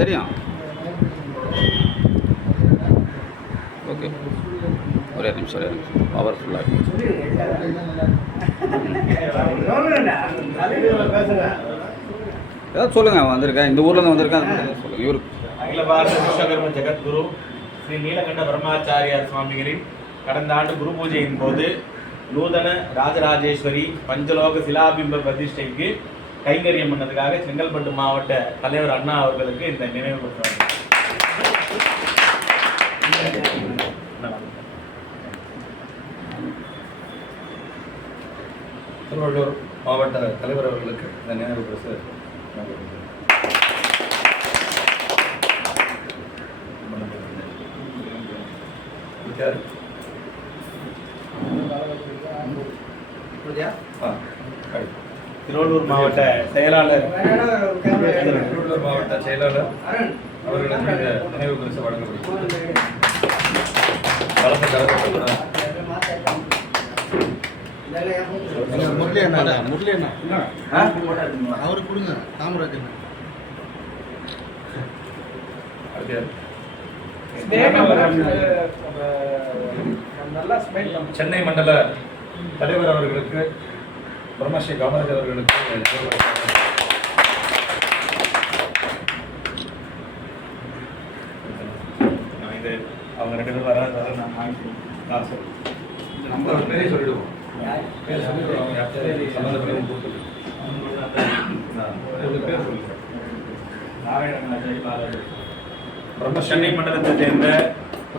தெரியும். ஓகே, ஒரே நிமிஷம் பவர்ஃபுல்லாக ஏதாவது சொல்லுங்கள். வந்திருக்கேன், இந்த ஊரில் இருந்து வந்திருக்கேன், சொல்லுங்கள். இவருக்கு அகில பாரத விஸ்வகர்ம ஜெகத்குரு ஸ்ரீ நீலகண்ட பிரம்மாச்சாரியார் சுவாமிகளின் கடந்த ஆண்டு குரு பூஜையின் போது நூதன ராஜராஜேஸ்வரி பஞ்சலோக சிலாபிம்ப பிரதிஷ்டைக்கு கைங்கரியம் பண்ணதுக்காக செங்கல்பட்டு மாவட்ட தலைவர் அண்ணா அவர்களுக்கு இந்த நினைவு கொடுத்தாங்க. திருவள்ளூர் மாவட்ட தலைவர் அவர்களுக்கு இந்த நினைவு பரிசு திருவள்ளூர் மாவட்ட செயலாளர் அவர்களுக்கு இந்த நினைவு பரிசு வழங்கப்படுகிறது. பலத்த கரகோட்டத்துடன் அவருக்கு கொடுங்க. காமராஜர் சென்னை மண்டல தலைவர் அவர்களுக்கு பிரம்மஸ்ரீ காமராஜர் அவர்களுக்கு அவங்க 2 பேரும் வராது. நம்ம பேரே சொல்லிடுவோம். பேர் சொல்லிடுவோம். சென்னை மண்டலத்தை சேர்ந்த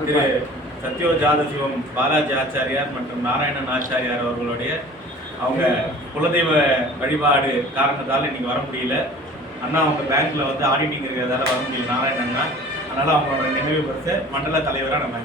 திரு சத்யோஜாத சிவம் பாலாஜி ஆச்சாரியார் மற்றும் நாராயணன் ஆச்சாரியார் அவர்களுடைய அவங்க குலதெய்வ வழிபாடு காரணத்தால் இன்னைக்கு வர முடியல. அண்ணா அவங்க பேங்க்ல வந்து ஆடிட்டிங் இருக்கிறதால வர முடியல நாராயணன்னா. அதனால அவங்களோட நினைவு பரிசு மண்டல தலைவராக நம்ம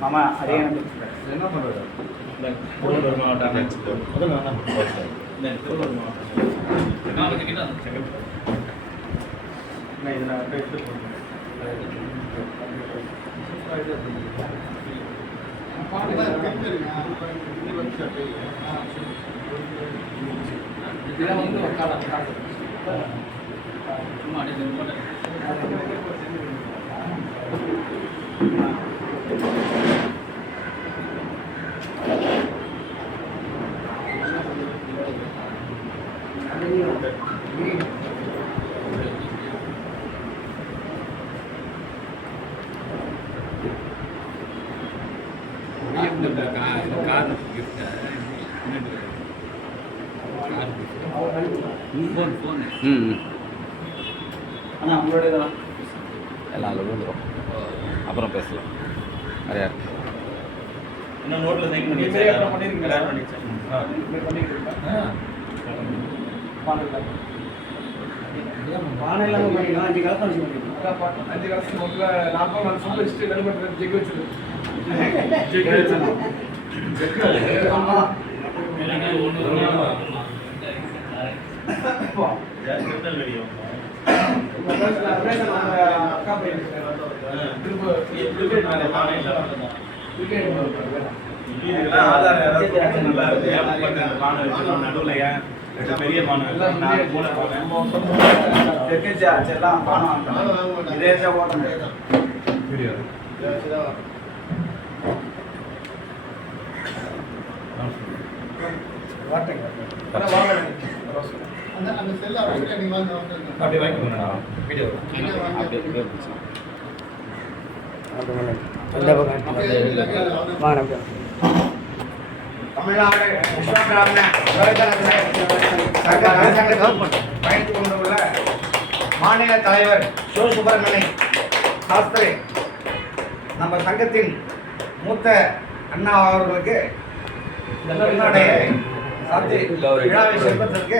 மாமா ஹரியானா என்ன பண்ணுறது? திருவள்ளூர் மாவட்டம் திருவள்ளூர் ஆனால் அவங்களோட எல்லாம் அதில் விழுந்துடும். அப்புறம் பேசலாம். நிறையா இருக்கு. இன்னும் நோட்டில் சைன் பண்ணி பானையெல்லாம் பண்ணிக்கலாம். 5 காலத்தை வச்சு பண்ணிக்கலாம். 5 காலத்து நோட்டில் 40 நாள் சூப்பர் ஹிஸ்ட்ரி ரெடி பண்ணுறது ஜெக் வச்சுது. பெரிய பானை அந்த செல்ல அப்படியே நீங்க வந்து அப்படியே வாங்கிக்கோங்க. வீடியோ தமிழ்நாடு விஸ்வபிராமண பயணித்துக் கொண்டுள்ள மாநில தலைவர் சிவசுப்பிரமணிய சாஸ்திரி நம்ம சங்கத்தின் மூத்த அண்ணா அவர்களுக்கு விழாவை செல்வதற்கு